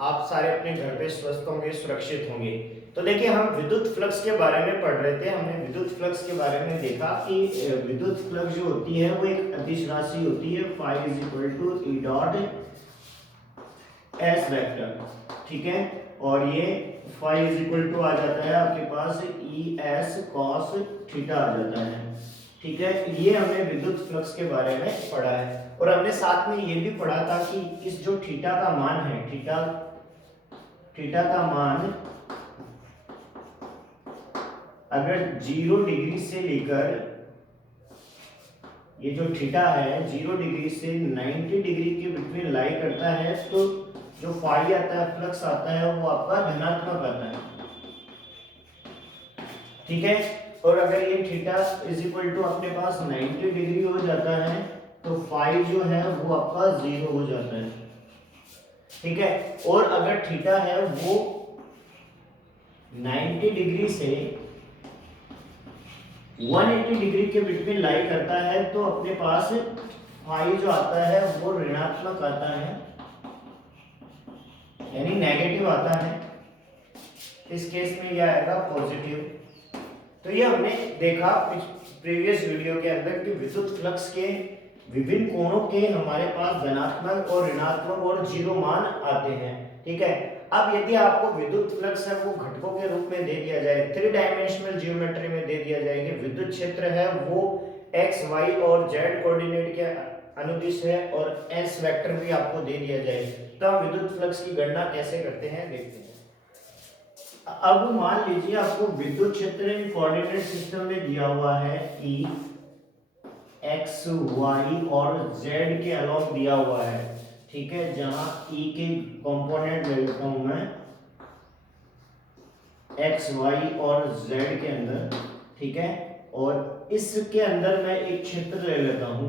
आप सारे अपने घर पे स्वस्थ होंगे, सुरक्षित होंगे। तो देखिए हम विद्युत फ्लक्स के बारे में पढ़ रहे थे। हमने विद्युत फ्लक्स के बारे में देखा कि विद्युत फ्लक्स जो होती है वो एक अदिश राशि होती है, phi is equal to E dot S vector, ठीक है। और ये फाई इज इक्वल टू आ जाता है आपके पास ई एस कॉस थीटा आ जाता है, ठीक है। ये हमने विद्युत फ्लक्स के बारे में पढ़ा है। और हमने साथ में ये भी पढ़ा था कि इस जो थीटा का मान है, थीटा का मान अगर 0 डिग्री से लेकर, ये जो थीटा है 0 डिग्री से 90 डिग्री के बिटवीन लाई करता है, तो जो फाई आता है, फ्लक्स आता है, वो आपका धनात्मक आता है, ठीक है। और अगर ये थीटा इज इक्वल टू अपने पास 90 डिग्री हो जाता है तो फाई जो है वो आपका 0 हो जाता है, ठीक है। और अगर थीटा है वो 90 डिग्री से 180 डिग्री के बिटवीन लाई करता है तो अपने पास फाई जो आता है वो ऋणात्मक आता है, यानी नेगेटिव आता है। इस केस में यह आएगा पॉजिटिव। तो ये हमने देखा प्रीवियस वीडियो के अंदर कि विद्युत फ्लक्स के विभिन्न कोणों के हमारे पास धनात्मक और ऋणात्मक और जीरो मान आते हैं, ठीक है। अब यदि आपको विद्युत फ्लक्स है वो घटकों के रूप में दे दिया जाए, 3 डायमेंशनल जियोमेट्री में दे दिया जाए कि विद्युत क्षेत्र है वो एक्स वाई और जेड कोऑर्डिनेट के अनुदिश है और एस वेक्टर भी आपको दे दिया जाए, तो हम विद्युत फ्लक्स की गणना कैसे करते हैं देखते हैं। अब मान लीजिए आपको विद्युत क्षेत्र कोऑर्डिनेट सिस्टम में दिया हुआ है कि एक्स वाई और जेड के अलॉन्ग दिया हुआ है, ठीक है। जहां ई के कंपोनेंट ले लेता हूं मैं एक्स वाई और जेड के अंदर, ठीक है। और इसके अंदर मैं एक क्षेत्र ले लेता हूं,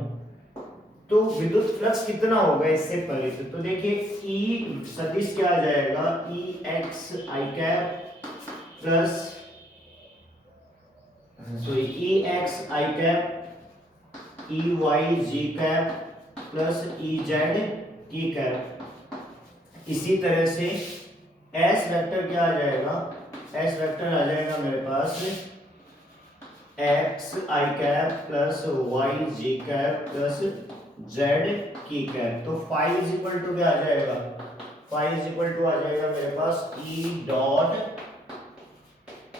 तो विद्युत फ्लक्स कितना होगा इससे पहले तो देखिए ई सदिश क्या आ जाएगा, ई एक्स आई कैप प्लस ई एक्स आई कैप ई वाई जी कैप प्लस ई जेड की कैप। इसी तरह से एस वेक्टर क्या आ जाएगा, एस वेक्टर आ जाएगा मेरे पास एक्स आई कैप प्लस वाई जी कैप प्लस जेड की कैप। तो फाई इज इक्वल टू क्या आ जाएगा, फाई इज इक्वल टू आ जाएगा मेरे पास ई डॉट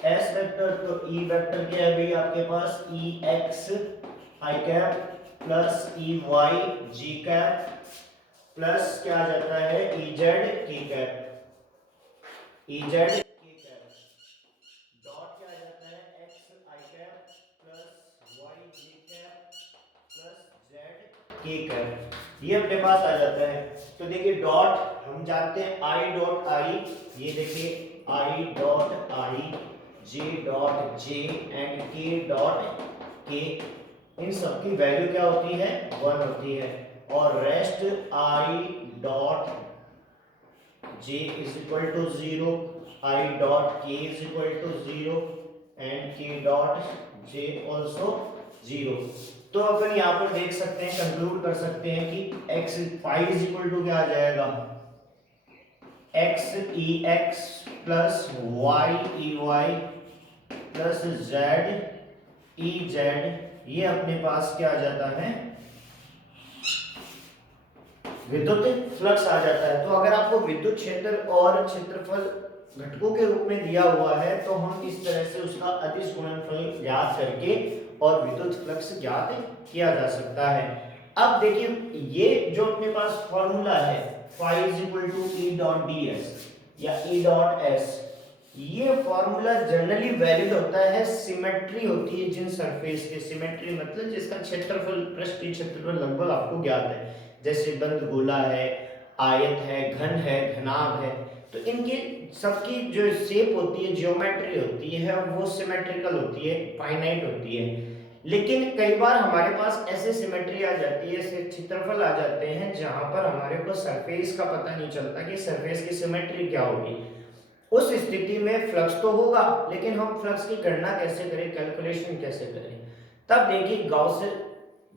एस वेक्टर। तो ई वेक्टर क्या है भाई आपके पास, ई एक्स आई कैप प्लस ई वाई जी कैप प्लस क्या आ जाता है ई जेड की कैप, ई जेड की कैप डॉट क्या आ जाता है एक्स आई कैप प्लस वाई जी कैप प्लस जेड की कैप, ये अपने पास आ जाता है। तो देखिए डॉट हम जानते हैं आई डॉट आई, ये देखिए I dot I, J dot J and K dot के, इन सब की वैल्यू क्या होती है 1 होती है। और rest I dot J is equal to 0, I dot K is equal to 0 and K dot J also 0। तो अपन यहाँ पर देख सकते हैं, कंक्लूड कर सकते हैं कि X phi is equal to क्या आ जाएगा, X E X plus Y E Y plus Z E Z, ये अपने पास क्या आ जाता है विद्युत फ्लक्स आ जाता है। तो अगर आपको विद्युत क्षेत्र और क्षेत्रफल घटकों के रूप में दिया हुआ है तो हम इस तरह से उसका अदिश गुणनफल ज्ञात करके और विद्युत फ्लक्स ज्ञात किया जा सकता है। अब देखिए ये जो अपने पास फॉर्मूला है phi is equal to E dot D S या ई डॉट एस, ये फॉर्मूला जनरली वैलिड होता है, सिमेट्री होती है जिन सरफेस के, सिमेट्री मतलब जिसका क्षेत्रफल पृष्ठीय क्षेत्रफल लगभग आपको ज्ञात है, जैसे बंद गोला है, आयत है, घन है, घनाभ है, तो इनकी सबकी जो शेप होती है, जियोमेट्री होती है, वो सिमेट्रिकल होती है, फाइनाइट होती है। लेकिन कई बार हमारे पास ऐसे सिमेट्री आ जाती है, ऐसे क्षेत्रफल आ जाते हैं जहां पर हमारे को सरफेस का पता नहीं चलता कि सरफेस की सिमेट्री क्या होगी। उस स्थिति में फ्लक्स तो होगा लेकिन हम फ्लक्स की गणना कैसे करें, कैलकुलेशन कैसे करें। तब देखिए गाउस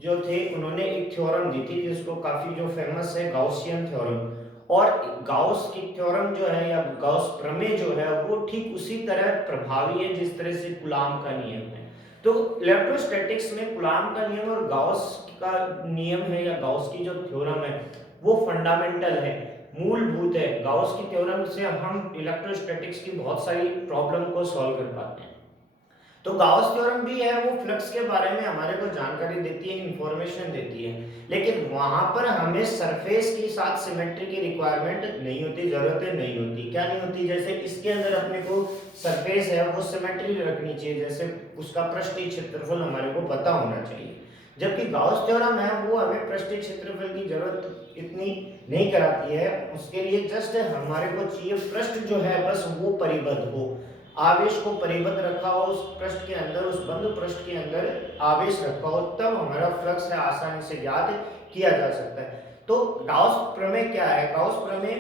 जो थे उन्होंने एक थ्योरम दी थी जिसको काफी जो फेमस है गॉसियन थ्योरम, और गाउस की थ्योरम जो है या गाउस प्रमेय जो है वो ठीक उसी तरह प्रभावी है जिस तरह से कूलाम का नियम है। तो इलेक्ट्रोस्टैटिक्स में कूलाम का नियम और गाउस का नियम है या गाउस की जो थ्योरम है वो फंडामेंटल है, मूलभूत है। गाउस की थ्योरम से हम इलेक्ट्रोस्टैटिक्स की बहुत सारी प्रॉब्लम को सॉल्व कर पाते हैं। तो गाउस थ्योरम भी है वो फ्लक्स के बारे में हमारे को जानकारी देती है, इंफॉर्मेशन देती है, लेकिन वहां पर हमें सरफेस के साथ सिमेट्री की रिक्वायरमेंट नहीं होती, जरूरतें नहीं होती। क्या नहीं होती? जैसे इसके अंदर अपने को सरफेस है वो सिमेट्री रखनी चाहिए, जैसे उसका पृष्ठीय क्षेत्रफल हमारे को पता होना चाहिए। जबकि गाउस थ्योरम है वो हमें पृष्ठीय क्षेत्रफल की जरूरत इतनी नहीं कराती है, उसके लिए जस्ट हमारे को चाहिए पृष्ठ जो है बस वो परिबद्ध हो, आवेश को परिबद्ध रखा हो उस पृष्ठ के अंदर, उस बंद पृष्ठ के अंदर आवेश रखा हो, तब हमारा फ्लक्स है आसानी से ज्ञात किया जा सकता है। तो गाउस प्रमेय क्या है? गाउस प्रमेय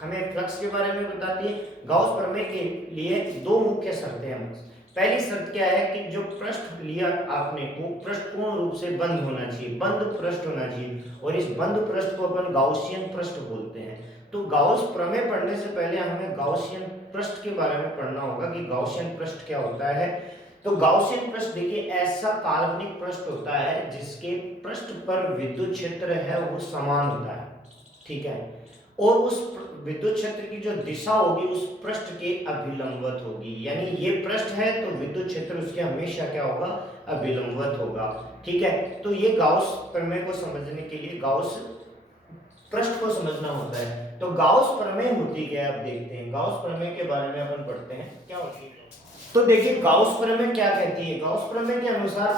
हमें फ्लक्स के बारे में बताती है। गाउस प्रमेय के लिए दो मुख्य शर्तें हैं। पहली शर्त क्या है कि जो पृष्ठ लिया आपने वो पृष्ठ पूर्ण रूप से बंद होना चाहिए, बंद पृष्ठ होना चाहिए, और इस बंद पृष्ठ को अपन गाउसियन पृष्ठ बोलते हैं। तो गाउस प्रमेय पढ़ने से पहले हमें गाउसियन पृष्ठ के बारे में पढ़ना होगा कि गाउसियन पृष्ठ क्या होता है। तो गाउसियन पृष्ठ देखिए ऐसा काल्पनिक पृष्ठ होता है जिसके पृष्ठ पर विद्युत क्षेत्र है वो समान होता है, ठीक है, और उस विद्युत क्षेत्र की जो दिशा होगी उस पृष्ठ के अभिलंबवत होगी। यानी ये पृष्ठ है तो विद्युत क्षेत्र उसके हमेशा क्या होगा? अभिलंबवत होगा, ठीक है। तो ये गाउस प्रमेय को समझने के लिए गाउस पृष्ठ को समझना होता है। तो गाउस प्रमेय होती क्या है अब देखते हैं। गाउस प्रमेय के बारे में अपन पढ़ते हैं क्या होती है। तो देखिए गाउस प्रमेय क्या कहती है। गाउस प्रमेय के अनुसार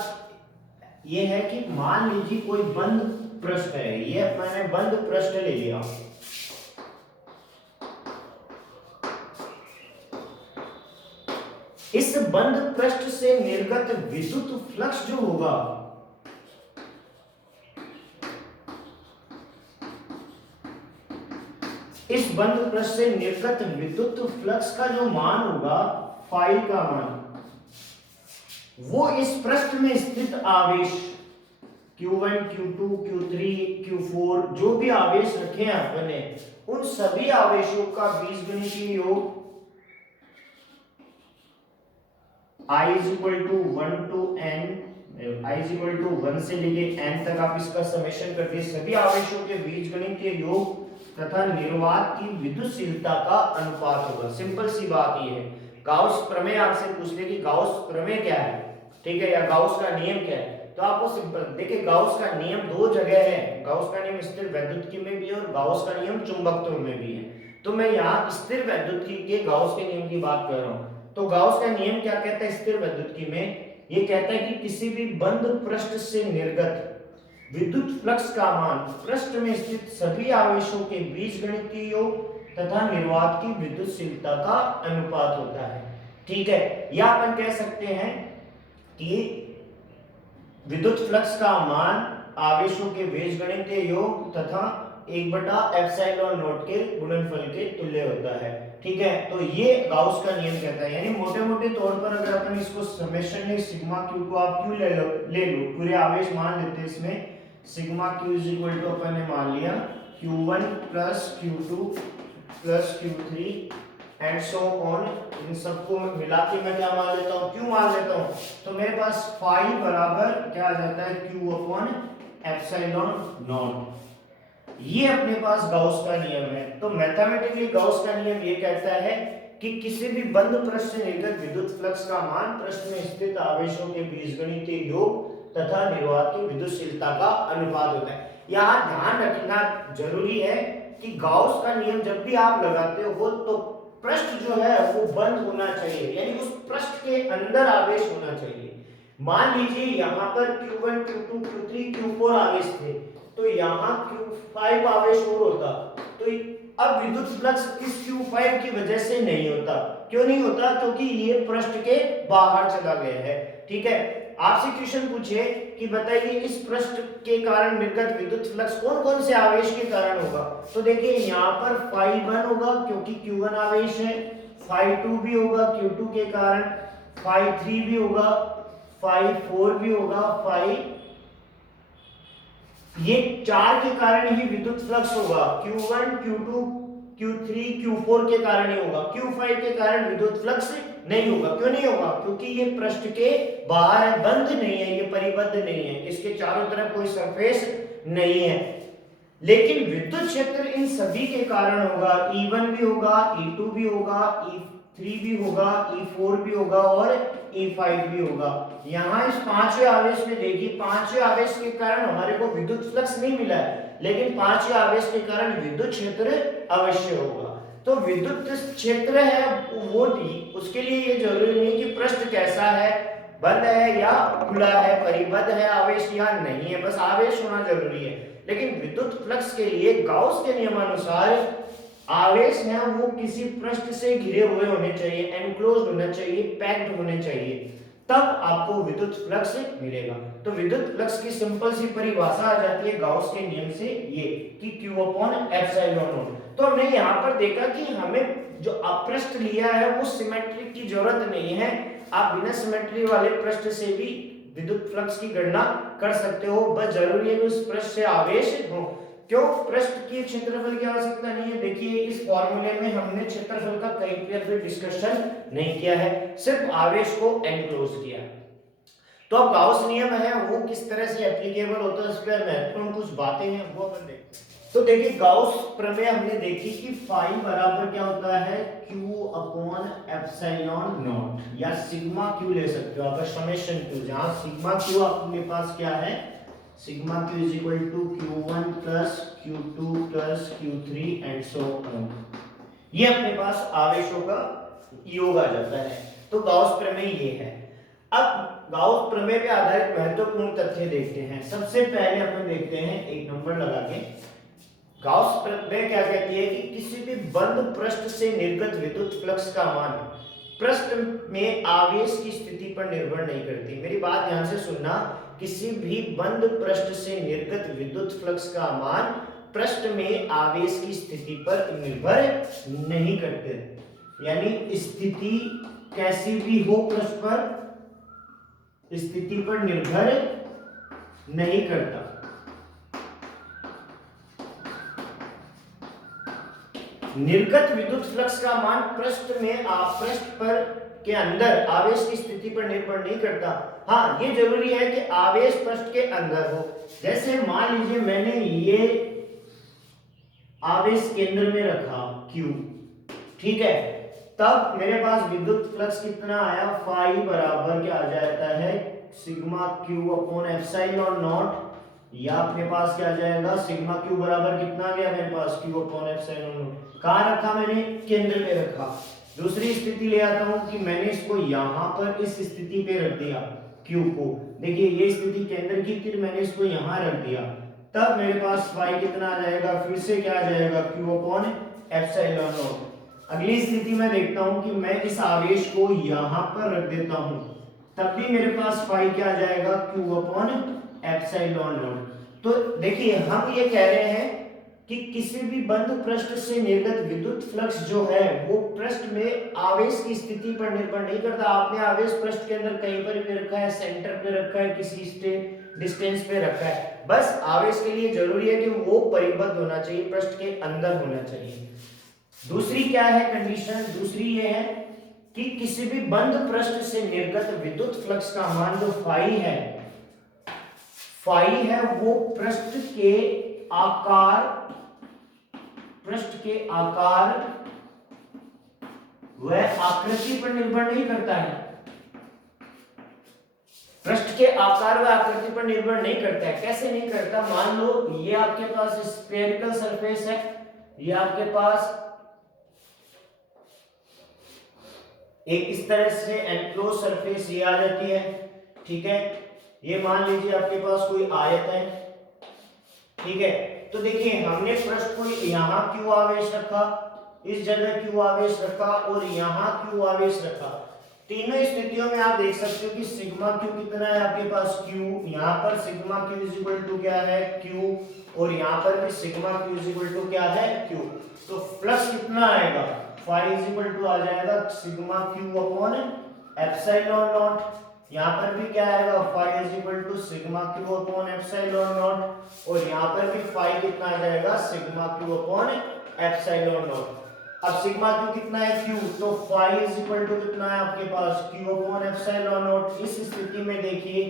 ये है कि मान लीजिए कोई बंद पृष्ठ है, ये मैंने बंद पृष्ठ ले लिया, इस बंद पृष्ठ से निर्गत विद्युत फ्लक्स जो होगा इस बंद पृष्ठ से निर्गत विद्युत फ्लक्स का जो मान होगा फाई का मान, वो इस पृष्ठ में स्थित आवेश Q1, Q2, Q3, Q4 जो भी आवेश रखे हैं अपने, उन सभी आवेशों का बीजगणितीय योग I is equal to 1 to n, I is equal to 1 से लेके n तक आप इसका समेशन करके सभी आवेशों के बीजगणितीय योग तथा निर्वात की विद्युतशीलता का अनुपात होगा। सिंपल सी बात ये है। गाउस प्रमेय आपसे पूछ ले कि गाउस प्रमेय क्या है, ठीक है, या गाउस का नियम क्या है, तो आपको सिंपल देखिए गाउस का नियम दो जगह है। गाउस का नियम स्थिर वैद्युतिकी में भी है और गाउस का नियम चुंबकत्व में भी है। तो मैं यहाँ स्थिर वैद्युतिकी के गाउस के नियम की बात कर रहा हूँ। तो गाउस का नियम क्या कहता है स्थिर वैद्युतिकी में? ये कहता है कि किसी भी बंद पृष्ठ से निर्गत विद्युत फ्लक्स का मान पृष्ठ में स्थित सभी आवेशों के बीजगणितीय योग तथा निर्वात की विद्युतशीलता का अनुपात होता है, ठीक है। या अपन कह सकते हैं कि विद्युत फ्लक्स का मान आवेशों के बीजगणितीय योग तथा 1/ε0 के गुणनफल के तुल्य होता है, ठीक है। तो ये गाउस का नियम कहता है। यानी मोटे मोटे तौर पर अगर अपन इसको समेशन में सिग्मा क्यू को आप क्यू ले लो पूरे आवेश मान लेते हैं इसमें, sigma Q is equal to अपन ने मान लिया Q1 plus Q2 plus Q3 and so on, इन सबको मिला के मैं क्या मान लेता हूँ? Q मान लेता हूँ। तो मेरे पास फाई बराबर क्या आ जाता है? Q upon epsilon not. ये अपने पास गाउस का नियम है। तो मैथमेटिकली गाउस का नियम ये कहता है कि किसी भी बंद पृष्ठ से निर्गत विद्युत फ्लक्स का मान पृष्ठ में स्थित आवेशों के बीजगणितीय योग तथा निर्वात की विद्युतशीलता का अनुपात होता है। यहाँ ध्यान रखना जरूरी है कि गाउस का नियम जब भी आप लगाते हो तो पृष्ठ जो है वो बंद होना चाहिए, यानी उस पृष्ठ के अंदर आवेश होना चाहिए। मान लीजिए यहाँ पर Q1, Q2, Q3, Q4 आवेश थे, तो यहाँ Q5 आवेश और होता, तो अब विद्युत फ्लक्स इस Q5 की वजह से नहीं होता। क्यों नहीं होता? क्योंकि ये पृष्ठ के बाहर चला गया है, ठीक है। आपसे क्वेश्चन पूछे कि बताइए इस पृष्ठ के कारण निर्गत विद्युत फ्लक्स कौन कौन से आवेश के कारण होगा, तो देखिए यहाँ पर Φ1 होगा क्योंकि Q1 आवेश है, Φ2 भी होगा Q2 के कारण, Φ3 भी होगा, Φ4 भी होगा, ये 4 के कारण ही विद्युत फ्लक्स होगा। Q1 Q2 Q3 Q4 के कारण ही होगा। Q5 के कारण विद्युत फ्लक्स नहीं होगा। क्यों नहीं होगा? क्योंकि ये पृष्ठ के बाहर है, बंद नहीं है, ये परिबद्ध नहीं है, इसके चारों तरफ कोई सरफेस नहीं है। लेकिन विद्युत क्षेत्र इन सभी के कारण होगा। E1 भी होगा, E2 भी होगा, E3 भी होगा, E4 भी होगा और E5 भी होगा। यहाँ इस पांचवें आवेश में देखिए, पांचवें आवेश के कारण हमारे को विद्युत फ्लक्स नहीं मिला है, लेकिन पांचवें आवेश के कारण विद्युत क्षेत्र अवश्य होगा। तो विद्युत क्षेत्र है वो उसके लिए ये जरूरी नहीं कि पृष्ठ कैसा है, बंद है या खुला है, परिबद्ध है आवेश या नहीं है, बस आवेश होना जरूरी है। लेकिन विद्युत फ्लक्स के लिए गाउस के नियमानुसार आवेश है वो किसी पृष्ठ से घिरे हुए होने चाहिए, एनक्लोज्ड होना चाहिए, पैक्ड होने चाहिए, तब आपको विद्युत फ्लक्स मिलेगा। तो विद्युत फ्लक्स की सिंपल सी परिभाषा आ जाती है गाउस के नियम से ये कि Q अपॉन एप्सिलॉन नॉट। तो हमने यहाँ पर देखा कि हमें जो पृष्ठ लिया है वो सिमेट्री की जरूरत नहीं है, आप बिना सिमेट्री वाले पृष्ठ से भी विद्युत फ्लक्स की गणना कर सकते हो, बस जरूरी है कि उस पृष्ठ से आवेश हो। क्यों? पृष्ठ की क्षेत्रफल की आवश्यकता नहीं है। देखिए इस फॉर्मूले में हमने क्षेत्रफल का कहीं पर भी डिस्कशन नहीं किया है, सिर्फ आवेश को एनक्लोज किया है। तो अब गाउस नियम है वो किस तरह से एप्लीकेबल होता है, इस पर महत्वपूर्ण कुछ बातें हैं वो अपन देखते हैं। तो देखिए गाउस प्रमेय हमने देखी कि फाई बराबर क्या होता है, Q अपॉन एप्सिलॉन नॉट या सिग्मा Q ले सकते हो आप, समेशन Q, जहां सिग्मा Q आपके पास क्या है, sigma Q is equal to Q1 plus Q2 plus Q3 and so on. ये अपने पास आवेशों का योग आ जाता है। तो गाउस प्रमेय ये है। अब गाउस प्रमेय पे आधारित महत्वपूर्ण तथ्य देखते हैं। सबसे पहले अपन देखते हैं एक नंबर लगा के, गाउस प्रमेय क्या कहती है कि किसी भी बंद पृष्ठ से निर्गत विद्युत फ्लक्स का मान पृष्ठ में आवेश की स्थिति पर निर्भर नहीं करती। मेरी बात ध्यान से सुनना, किसी भी बंद पृष्ठ से निर्गत विद्युत फ्लक्स का मान पृष्ठ में आवेश की स्थिति पर निर्भर नहीं करते। यानी स्थिति कैसी भी हो पृष्ठ पर, स्थिति पर निर्भर नहीं करता। निर्गत विद्युत फ्लक्स का मान पृष्ठ में पृष्ठ पर के अंदर आवेश की स्थिति पर निर्भर नहीं करता। हाँ, ये जरूरी है कि आवेश पृष्ठ के अंदर हो। जैसे मान लीजिए मैंने ये आवेश केंद्र में रखा Q, ठीक है, तब मेरे पास विद्युत फ्लक्स कितना आया, फाई बराबर क्या आ जाता है, sigma Q upon epsilon not, या अपने पास क्या आ जाएगा, सिग्मा Q बराबर कितना आ गया मेरे पास, Q अपॉन एप्सिलॉन नॉट। कहाँ रखा मैंने, केंद्र में रखा। दूसरी स्थिति ले आता हूं कि मैंने इसको यहां पर इस स्थिति पे रख दिया Q को, देखिए ये स्थिति केंद्र की थी, मैंने इसको यहां रख दिया, तब मेरे पास फाई कितना आ जाएगा, फिर से क्या आ जाएगा, Q अपॉन एप्सिलॉन नॉट। अगली स्थिति में देखता हूं कि मैं इस आवेश को यहां पर रख देता हूं, तब भी मेरे पास फाई क्या आ जाएगा, Q अपॉन एप्सिलॉन नॉट। तो देखिए हम ये कह रहे हैं कि किसी भी बंद पृष्ठ से निर्गत विद्युत फ्लक्स जो है वो पृष्ठ में आवेश की स्थिति पर निर्भर नहीं करता। आपने आवेश पृष्ठ के अंदर कहीं पर भी रखा है, सेंटर पे रखा है, किसी डिस्टेंस पे रखा है, बस आवेश के लिए जरूरी है कि वो परिबद्ध होना चाहिए, पृष्ठ के अंदर होना चाहिए। दूसरी क्या है कंडीशन, दूसरी ये है कि किसी भी बंद पृष्ठ से निर्गत विद्युत फ्लक्स का मान जो फाई है वो पृष्ठ के आकार व आकृति पर निर्भर नहीं करता है। पृष्ठ के आकार व आकृति पर निर्भर नहीं करता है। कैसे नहीं करता, मान लो ये आपके पास स्फेरिकल सरफेस है, ये आपके पास एक इस तरह से एनक्लोज सरफेस ये आ जाती है, ठीक है, ये मान लीजिए आपके पास कोई आयत है, ठीक है, तो देखिए हमने पृष्ठ को यहाँ Q आवेश रखा, इस जगह Q आवेश रखा और यहाँ Q आवेश रखा। तीनों स्थितियों में आप देख सकते हो कि सिग्मा Q कितना है आपके पास Q, यहाँ पर sigma Q is equal to क्या है Q, और यहाँ पर भी sigma Q is equal to क्या है Q। तो फ्लक्स कितना आएगा, फाई इज इक्वल टू आ जाएगा sigma Q upon epsilon not, यहाँ पर भी क्या आएगा, phi is equal to sigma Q upon epsilon not, और यहाँ पर भी फाई कितना आ जाएगा, sigma Q upon epsilon not. अब सिग्मा क्यू कितना है, क्यू, तो फाई इज इक्वल टू कितना है आपके पास, क्यू अपॉन एप्सिलॉन नॉट। इस स्थिति में देखिए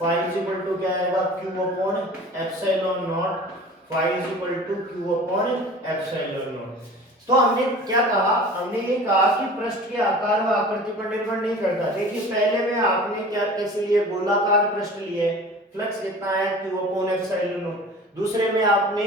फाई इज इक्वल टू क्या आएगा, Q upon epsilon not, phi is equal to Q upon epsilon not. तो हमने क्या कहा, हमने ये कहा कि पृष्ठ के आकार व आकृति पर निर्भर नहीं करता। देखिए पहले में आपने क्या कैसे लिए, गोलाकार पृष्ठ लिए, फ्लक्स कितना है, क्यू अपॉन एप्सिलॉन नॉट। दूसरे में आपने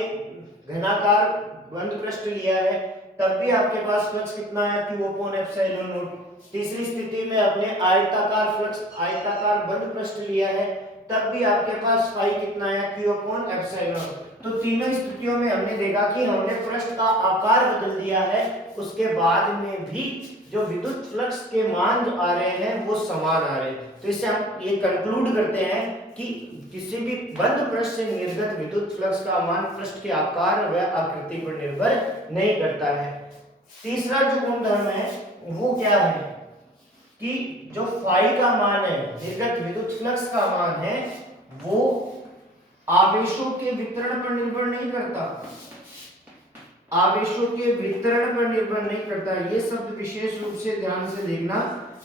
घनाकार बंद पृष्ठ लिया है, तब भी आपके पास फ्लक्स कितना है, क्यू अपॉन एप्सिलॉन नॉट। तीसरी स्थिति में आपने आयताकार फ्लक्स, आयताकार बंद पृष्ठ लिया है, तब भी आपके पास फाई कितना है, क्यू अपॉन एप्सिलॉन। तो तीनों स्थितियों में हमने देखा कि हमने पृष्ठ का आकार बदल दिया है, उसके बाद में भी जो विद्युत फ्लक्स के मान जो आ रहे हैं वो समान आ रहे हैं। तो इससे हम ये कंक्लूड करते हैं कि किसी भी बंद पृष्ठ से निर्गत विद्युत फ्लक्स का मान पृष्ठ के आकार व आकृति पर निर्भर नहीं करता है। तीसरा जो गुणधर्म है वो क्या है कि जो फाई का मान है, निर्गत विद्युत फ्लक्स का मान है, वो आवेशों के वितरण पर निर्भर नहीं करता, आवेशों के वितरण पर निर्भर नहीं करता। ये शब्द विशेष रूप से ध्यान से देखना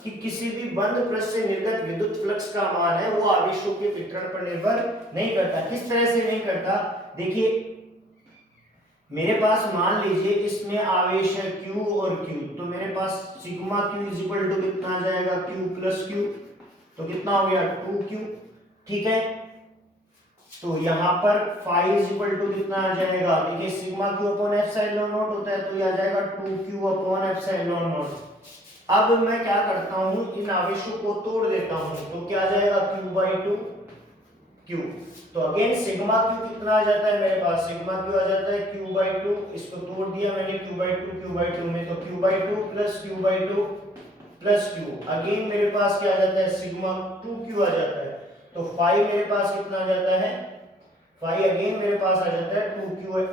कि किसी भी बंद पृष्ठ से निर्गत विद्युत फ्लक्स का मान है वो आवेशों के वितरण पर निर्भर नहीं करता। किस तरह से नहीं करता, देखिए मेरे पास मान लीजिए इसमें आवेश है Q और Q, तो मेरे पास sigma Q is equal to कितना आ जाएगा, Q प्लस Q, तो कितना हो गया 2Q, ठीक है। तो यहाँ पर फाई इज इक्वल टू कितना आ जाएगा, देखिए sigma Q upon epsilon not होता है, तो ये आ जाएगा 2Q अपॉन एप्सिलॉन नॉट। अब मैं क्या करता हूँ, इन आवेशों को तोड़ देता हूँ, तो क्या आ जाएगा Q/2Q। तो अगेन सिग्मा Q कितना आ जाता है मेरे पास, सिग्मा Q आ जाता है Q/2, इसको तोड़ दिया मैंने Q/2 में, तो Q/2 plus Q/2 plus Q, again मेरे पास क्या आ जाता है, सिग्मा 2Q आ जाता है। तो फाई मेरे पास कितना आ जाता है, फाई अगेन मेरे पास आ जाता है 2Q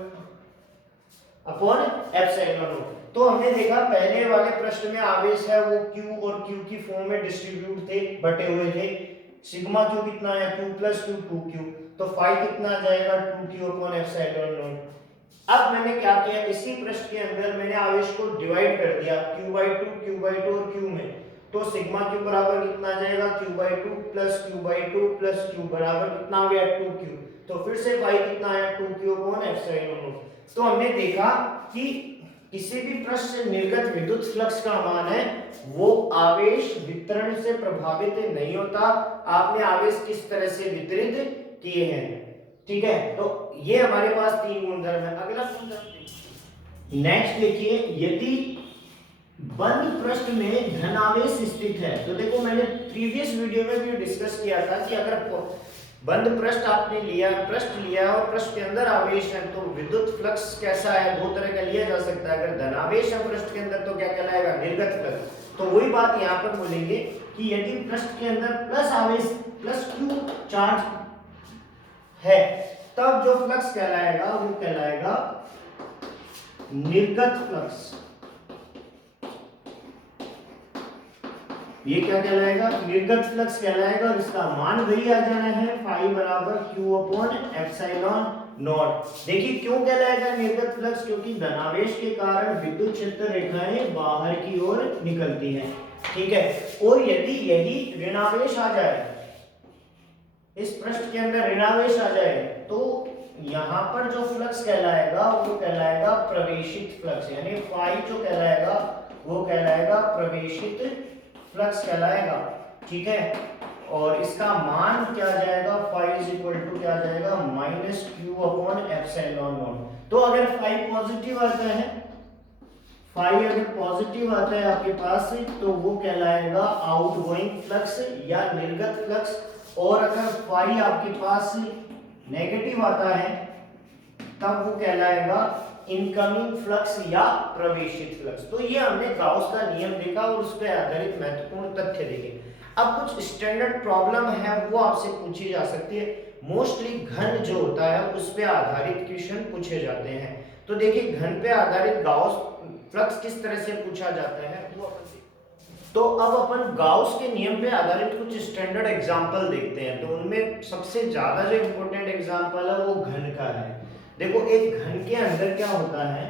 अपॉन एप्सिलॉन नॉट। तो हमने देखा पहले वाले प्रश्न में आवेश है वो Q और Q की फॉर्म में डिस्ट्रीब्यूट थे, बटे हुए थे। सिग्मा Q कितना है, Q प्लस Q 2Q, तो फाई कितना आ जाएगा 2Q अपॉन एप्सिलॉन नॉट। अब मैंने क्या किया, इसी पृष्ठ के अंदर मैंने आवेश को डिवाइड कर दिया Q/2 और Q में, तो सिग्मा Q बराबर कितना आ जाएगा, Q/2 प्लस Q बराबर कितना हो गया 2Q। तो फिर से फाई कितना है 2Q अपॉन एप्सिलॉन नॉट। तो हमने देखा कि किसी भी पृष्ठ से निर्गत विद्युत फ्लक्स का मान है वो आवेश वितरण से प्रभावित नहीं होता। आपने आवेश किस तरह से वितरित किए हैं, ठीक है। तो ये हमारे पास तीन गुणधर्म है। अगला गुणधर्म नेक्स्ट देखिए, यदि बंद पृष्ठ में धनावेश स्थित है, तो देखो मैंने प्रीवियस वीडियो में भी डिस्कस किया था कि अगर बंद पृष्ठ आपने लिया, पृष्ठ लिया और पृष्ठ के अंदर आवेश है, तो विद्युत फ्लक्स कैसा है, दो तरह का लिया जा सकता है। अगर धनावेश है पृष्ठ के अंदर तो क्या कहलाएगा, निर्गत फ्लक्स। तो वही बात यहाँ पर बोलेंगे कि यदि पृष्ठ के अंदर प्लस आवेश प्लस Q चार्ज है, तब जो फ्लक्स कहलाएगा वो कहलाएगा निर्गत फ्लक्स। ये क्या कहलाएगा, निर्गत फ्लक्स कहलाएगा, और इसका मान वही आ जाना है फाई बराबर Q अपॉन एप्सिलॉन नॉट। देखिए क्यों कहलाएगा निर्गत फ्लक्स, क्योंकि धनावेश के कारण विद्युत क्षेत्र रेखाएं बाहर की ओर निकलती हैं, ठीक है। और यदि यही ऋणावेश आ जाए, इस पृष्ठ के अंदर ऋणावेश आ जाए, तो यहाँ पर जो फ्लक्स कहलाएगा वो कहलाएगा प्रवेशित फ्लक्स, यानी फाई जो कहलाएगा वो कहलाएगा प्रवेशित फ्लक्स कहलाएगा, ठीक है। और इसका मान क्या आ जाएगा, फाई इज इक्वल टू क्या आ जाएगा, minus Q upon epsilon not. तो अगर फाई पॉजिटिव आता है, फाई अगर पॉजिटिव आता है आपके पास, तो वो कहलाएगा आउटगोइंग फ्लक्स या निर्गत फ्लक्स। और अगर फाई आपके पास नेगेटिव आता है, तब वो कहलाएगा इनकमिंग फ्लक्स या प्रवेशित फ्लक्स। तो ये हमने गाउस का नियम देखा और उस पर आधारित महत्वपूर्ण तथ्य देखे। अब कुछ स्टैंडर्ड प्रॉब्लम है वो आपसे पूछी जा सकती है। मोस्टली घन जो होता है उस पे आधारित क्वेश्चन पूछे जाते हैं। तो देखिए घन पे आधारित गाउस फ्लक्स किस तरह से पूछा जाता है वो अपन तो अब अपन गाउस के नियम पे आधारित कुछ स्टैंडर्ड एग्जांपल देखते हैं। तो उनमें सबसे ज्यादा जो इम्पोर्टेंट एग्जांपल है वो घन का है। देखो एक घन के अंदर क्या होता है,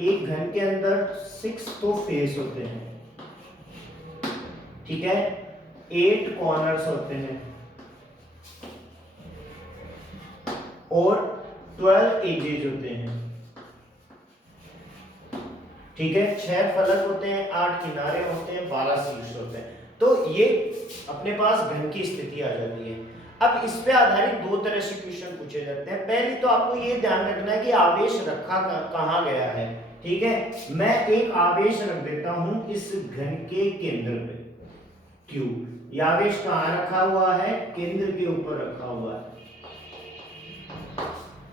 एक घन के अंदर 6 तो फेस होते हैं, ठीक है, 8 कॉर्नर्स होते हैं और 12 एजेज होते हैं, ठीक है, 6 फलक होते हैं, 8 किनारे होते हैं, 12 शीर्ष होते हैं। तो ये अपने पास घन की स्थिति आ जाती है। अब इस पे आधारित दो तरह से क्वेश्चन पूछे जाते हैं। पहली तो आपको ये ध्यान रखना है कि आवेश रखा कहाँ गया है, ठीक है। मैं एक आवेश रख देता हूं इस घन के केंद्र पे Q। ये आवेश कहाँ रखा हुआ है, केंद्र के ऊपर रखा हुआ है,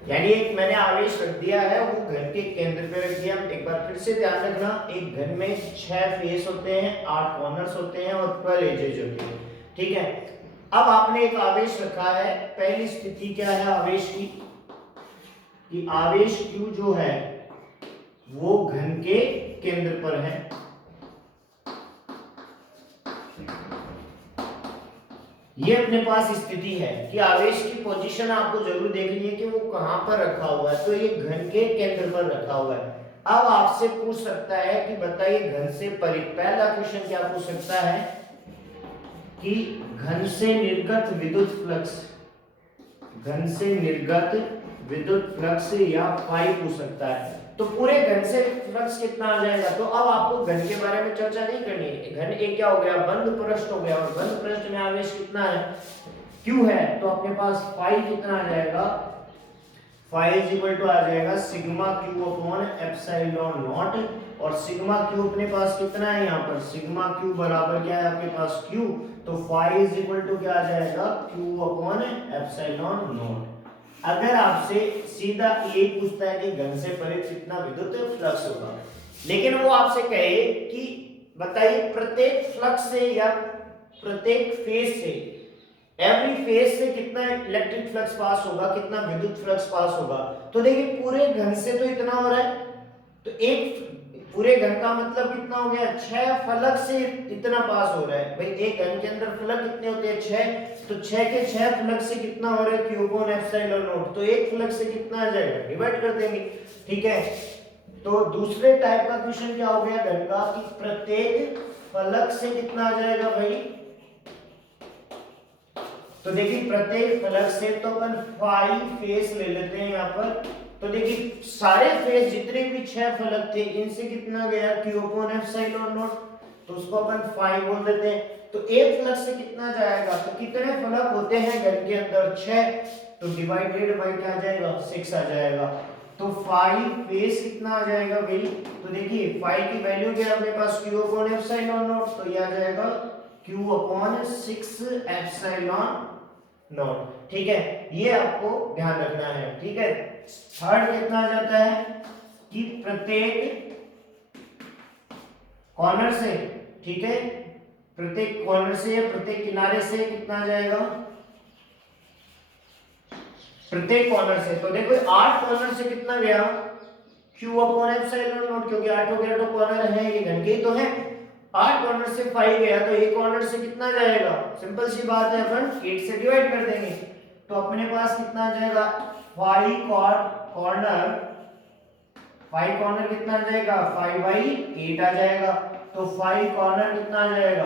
यानी एक मैंने आवेश रख दिया है वो घन के केंद्र पे रख दिया। एक बार फिर से ध्यान रखना, एक घन में 6 फेस होते हैं, 8 कॉर्नर्स होते हैं और 12 एजेज होती है, ठीक है। अब आपने एक आवेश रखा है, पहली स्थिति क्या है आवेश की, कि आवेश Q जो है वो घन के केंद्र पर है, ये अपने पास स्थिति है कि आवेश की पोजीशन आपको जरूर देखनी है कि वो कहां पर रखा हुआ है। तो ये घन के केंद्र पर रखा हुआ है। अब आपसे पूछ सकता है कि बताइए घन से परित, पहला क्वेश्चन क्या पूछ सकता है कि घन से निर्गत विद्युत फ्लक्स, घन से निर्गत विद्युत फ्लक्स या फाई पूछ सकता है। तो पूरे घन से फ्लक्स कितना आ जाएगा। तो अब आपको घन के बारे में चर्चा नहीं करनी है। घन एक क्या हो गया, बंद पृष्ठ हो गया, और बंद पृष्ठ में आवेश कितना है, Q है। तो अपने पास फाई कितना आ जाएगा, फाई इज इक्वल टू आ जाएगा sigma Q upon epsilon not. और सिग्मा Q अपने पास कितना है, यहाँ पर सिग्मा Q बराबर क्या है आपके पास Q। तो फाई इज इक्वल टू क्या आ जाएगा, Q अपॉन एप्सिलॉन नॉट। अगर आपसे सीधा ये पूछता है कि घन से परित कितना विद्युत फ्लक्स होगा, लेकिन वो आपसे कहे कि बताइए प्रत्येक फ्लक्स से या प्रत्येक फेज से, एवरी फेज से कितना इलेक्ट्रिक फ्लक्स पास होगा, कितना विद्युत फ्लक्स पास होगा। तो देखिए पूरे घन से तो इतना हो रहा है, तो एक पूरे घन का मतलब कितना हो गया, 6 फलक से इतना पास हो रहा है। भाई एक घन के अंदर फलक कितने होते हैं, 6, तो 6 के 6 फलक से कितना हो रहा है, Q अपॉन एप्सिलॉन नॉट। तो एक फलक से कितना आ जाएगा, डिवाइड कर देंगे, ठीक है। तो दूसरे टाइप का क्वेश्चन क्या हो गया घन का, कि प्रत्येक फलक से कितना आ जाएगा भाई। तो देखिए प्रत्येक फलक से तो अपन 5 फेस ले लेते हैं यहाँ पर। तो देखिए सारे फेस जितने भी 6 फलक थे इनसे कितना गया, Q अपॉन एप्सिलॉन नॉट। तो उसको अपन 5 बोल देते हैं। तो एक फलक से कितना जाएगा, तो कितने फलक होते हैं घन के अंदर, 6, तो डिवाइडेड बाय क्या आ जाएगा, 6 आ जाएगा। तो 5 फेस कितना आ जाएगा भाई। तो देखिए 5 की वैल्यू क्या है अपने पास, Q अपॉन एप्सिलॉन नॉट। तो ये आ जाएगा Q अपॉन 6 एप्सिलॉन नॉट, ठीक है। ये आपको ध्यान रखना है, ठीक है। थर्ड कितना आ जाता है कि प्रत्येक कॉर्नर से, ठीक है, प्रत्येक कॉर्नर से या प्रत्येक किनारे से कितना आ जाएगा, प्रत्येक कॉर्नर से। तो देखो 8 कॉर्नर से कितना गया, Q अपॉन एप्सिलॉन नॉट, क्योंकि 8 हो गया तो कॉर्नर है, ये घन के ही तो है। 8 कॉर्नर से 5 गया तो एक कॉर्नर से कितना जाएगा, सिंपल सी बात है, अपन 8 से डिवाइड कर देंगे। तो अपने पास कितना आ जाएगा, 5 कॉर्नर, 5 कॉर्नर कितना आ जाएगा, 5/8 आ जाएगा। तो 5 कॉर्नर कितना आ जाएगा,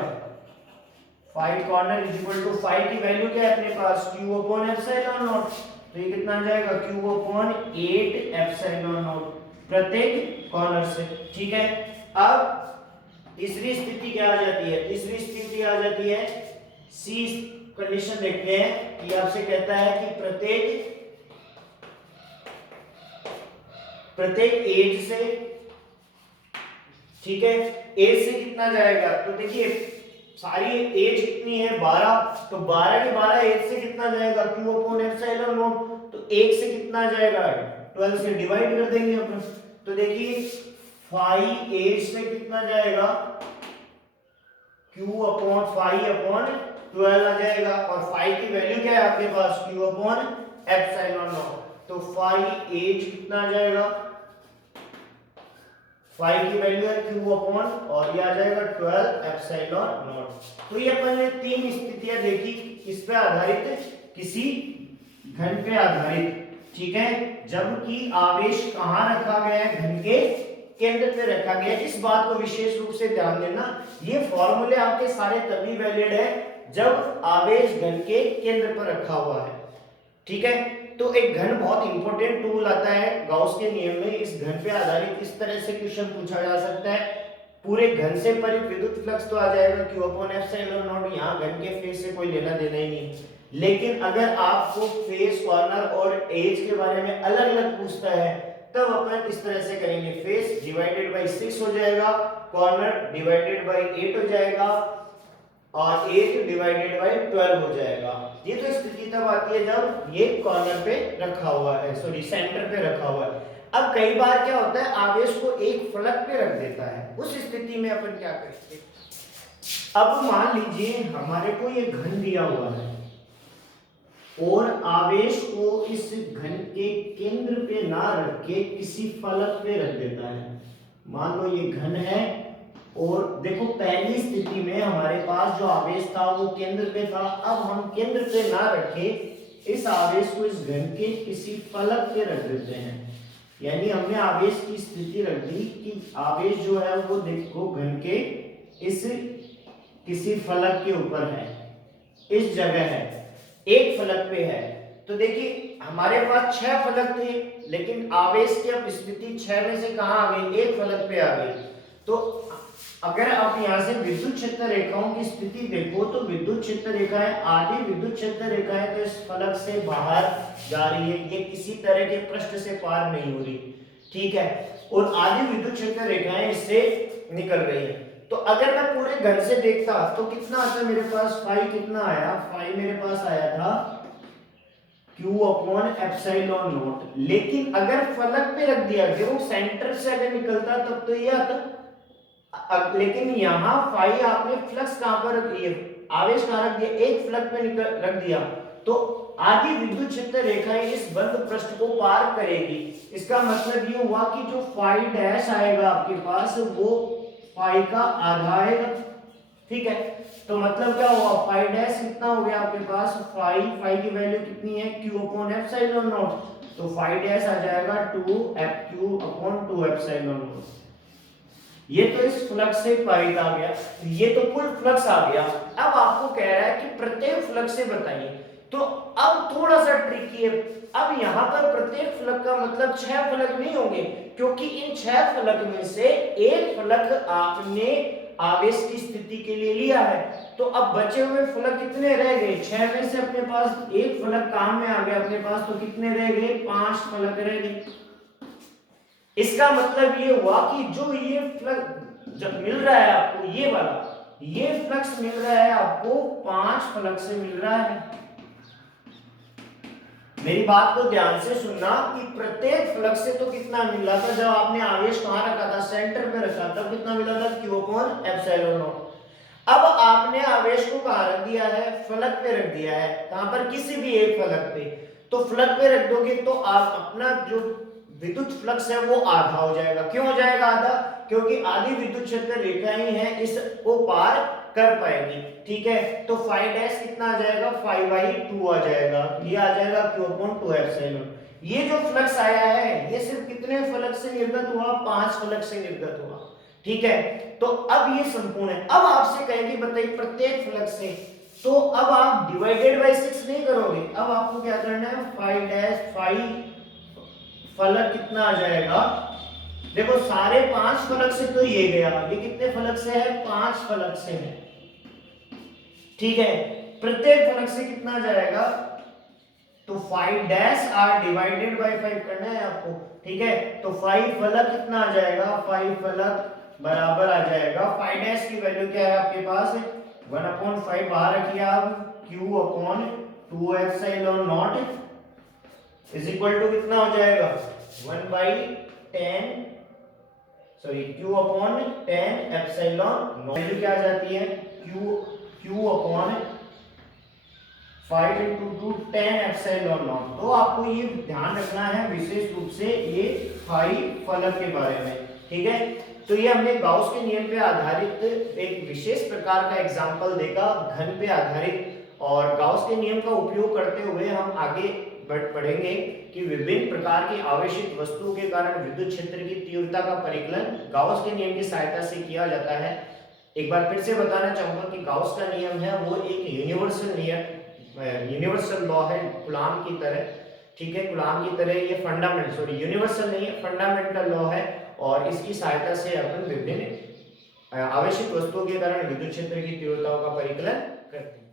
5 कॉर्नर इज इक्वल टू 5 की वैल्यू क्या है अपने पास, Q अपॉन एप्सिलॉन नॉट। तो ये कितना आ जाएगा, Q अपॉन 8 एप्सिलॉन नॉट प्रत्येक कॉर्नर से, ठीक है। अब तीसरी स्थिति क्या आ जाती है, तीसरी स्थिति आ जाती है सी कंडीशन। देखते हैं कि आपसे कहता है कि प्रत्येक एज से, ठीक है, एज से कितना जाएगा। तो देखिए सारी एज कितनी है, 12, तो 12 के 12 एज से कितना जाएगा, Q अपॉन एप्सिलॉन नॉट। तो 1 से कितना जाएगा, 12 से डिवाइड कर देंगे अपन। तो देखिए 5 एज से कितना जाएगा, Q अपॉन 5 अपॉन 12 आ जाएगा। और 5 की वैल्यू क्या है आपके पास, Q अपॉन एप्सिलॉन नॉट। तो 5 एज कितना आ जाएगा, फाई की वैल्यू है क्यू अपॉन और ये आ जाएगा 12 एप्सिलॉन नॉट। तो ये अपन ने तीन स्थितियां देखी, किस पे आधारित, किसी घन पे आधारित, ठीक है, जबकि आवेश कहाँ रखा गया है, घन के केंद्र पे रखा गया है। इस बात को विशेष रूप से ध्यान देना, ये फॉर्मूले आपके सारे तभी वैलिड है जब आवेश घन के केंद्र पर रखा हुआ है, ठीक है। तो एक घन बहुत इंपॉर्टेंट टूल आता है गाउस के नियम में, इस घन पे आधारित इस तरह से क्वेश्चन पूछा जा सकता है। पूरे घन से परित विद्युत फ्लक्स तो आ जाएगा q अपॉन एप्सिलॉन नॉट, यहाँ घन के फेस से कोई लेना देना ही नहीं। लेकिन अगर आपको फेस, कॉर्नर और एज के बारे में अलग अलग पूछता है तब अपन इस तरह से करेंगे, फेस डिवाइडेड बाय 6 हो जाएगा, कॉर्नर डिवाइडेड बाय 8 हो जाएगा और 8 डिवाइडेड बाय 12 हो जाएगा। ये तो स्थिति तब आती है जब ये कॉर्नर पे रखा हुआ है, सॉरी सेंटर पे रखा हुआ है। अब कई बार क्या होता है, आवेश को एक फलक पे रख देता है, उस स्थिति में अपन क्या करेंगे। अब मान लीजिए हमारे को ये घन दिया हुआ है और आवेश को इस घन के केंद्र पे ना रख के किसी फलक पे रख देता है। मान लो ये घन है और देखो पहली स्थिति में हमारे पास जो आवेश था वो केंद्र पे था, अब हम केंद्र पे ना रखे इस आवेश को इस घन के किसी फलक पे रख देते हैं। यानी हमने आवेश की स्थिति रख दी कि आवेश जो है वो देखो घन के इस किसी फलक के ऊपर है, इस जगह है, एक फलक पे है। तो देखिए हमारे पास 6 फलक थे, लेकिन आवेश की अब स्थिति 6 में से कहां आ गई, एक फलक पे आ गई। तो अगर आप यहां से विद्युत क्षेत्र रेखाओं की स्थिति देखो तो विद्युत क्षेत्र रेखाएं, आधी विद्युत क्षेत्र रेखाएं तो इस फलक से बाहर जा रही है, ये किसी तरह के पृष्ठ से पार नहीं हो रही, ठीक है, और आधी विद्युत क्षेत्र रेखाएं इससे निकल रही है। तो अगर मैं पूरे घन से देखता तो कितना आता मेरे पास, फाई कितना आया, फाई मेरे पास आया था q अपॉन एप्सिलॉन नॉट। लेकिन अगर फलक पे रख दिया, देखो सेंटर से अगर निकलता तब तो ये आता, लेकिन यहाँ फाई आपने फ्लक्स कहां पर रख दिया, आवेश कहां रख दिया, एक फलक पे रख दिया, तो आधी विद्युत क्षेत्र रेखाएं इस बंद पृष्ठ को पार करेगी। इसका मतलब ये हुआ कि जो फाई डैश आएगा आपके पास वो फाई का आधा आएगा, ठीक है। तो मतलब क्या हुआ, फाई डैश कितना हो गया आपके पास, फाई की वैल्यू कितनी है, q अपॉन एप्सिलॉन नॉट, तो फाई डैश आ जाएगा 2q अपॉन 2 एप्सिलॉन नॉट। ये तो इस फ्लक्स से पारित आ गया, ये तो कुल फ्लक्स आ गया। अब आपको कह रहा है कि प्रत्येक फ्लक्स से बताइए, तो अब थोड़ा सा ट्रिकी है। अब यहाँ पर प्रत्येक फलक का मतलब 6 फलक नहीं होंगे, क्योंकि इन 6 फलक में से एक फलक आपने आवेश की स्थिति के लिए लिया है। तो अब बचे हुए फलक कितने रह गए, 6 में से अपने पास एक फलक काम में आ गया अपने पास, तो कितने रह गए, 5 फलक रह गए। इसका मतलब ये हुआ कि जो ये फ्लक्स जब मिल रहा है आपको, ये वाला ये फ्लक्स मिल रहा है आपको 5 फलक से मिल रहा है। मेरी बात को ध्यान से सुनना कि प्रत्येक फ्लक से तो कितना मिला था, जब आपने आवेश कहां रखा था, सेंटर पे रखा, तब कितना मिला था, q अपॉन एप्सिलॉन नॉट। अब आपने आवेश को कहां रख दिया है, फलक पे रख दिया है, कहां पर, किसी भी एक फलक पे। तो फलक पे रख दोगे तो आप अपना जो विद्युत फ्लक्स है वो आधा हो जाएगा। क्यों हो जाएगा आधा, क्योंकि आधी विद्युत क्षेत्र रेखाएं हैं, इसको पार कर पाएगी, ठीक है। तो फाई डैश कितना आ जाएगा, 5/2 आ जाएगा, ये आ जाएगा q अपॉन 2 एप्सिलॉन। ये जो फ्लक्स आया है ये सिर्फ कितने फलक से निर्गत हुआ, 5 फलक से निर्गत हुआ, ठीक है। तो अब ये संपूर्ण है। अब आपसे कहेंगे बताइए प्रत्येक फलक से, तो अब आप डिवाइडेड बाय 6 नहीं करोगे, अब आपको क्या करना है, फाई डैश, फाई फलक कितना आ जाएगा, देखो सारे 5 फलक से तो ये गया, ये कितने फलक से है, 5 फलक से है, ठीक है। प्रत्येक फलक से कितना जाएगा, तो 5 डैश आर डिवाइडेड बाय 5 करना है आपको, ठीक है। तो 5 फलक कितना आ जाएगा, 5 फलक बराबर आ जाएगा, 5 डैश की वैल्यू क्या है आपके पास, 1/5 बाहर रखिए आप, q upon 2 epsilon not is equal to कितना हो जाएगा, 1/10, sorry q upon 10 epsilon not, value क्या आ जाती है, q अपॉन 5 × 2 10 एप्सिलॉन नॉट। तो आपको ये ध्यान रखना है विशेष रूप से ये फाई फलक के बारे में, ठीक है। तो ये हमने गाउस के नियम पे आधारित एक विशेष प्रकार का एग्जाम्पल देखा, घन पे आधारित। और गाउस के नियम का उपयोग करते हुए हम आगे पढ़ेंगे कि विभिन्न प्रकार की आवेशित वस्तुओं के कारण विद्युत क्षेत्र की तीव्रता का परिकलन गाउस के नियम की सहायता से किया जाता है। एक बार फिर से बताना चाहूंगा कि गाउस का नियम है वो एक यूनिवर्सल नियम, यूनिवर्सल लॉ है कूलॉम की तरह, ठीक है, कूलॉम की तरह ये फंडामेंटल, सॉरी यूनिवर्सल नहीं है, फंडामेंटल लॉ है। और इसकी सहायता से अपन विभिन्न आवेशित वस्तुओं के कारण विद्युत क्षेत्र की तीव्रताओं का परिकलन करते हैं।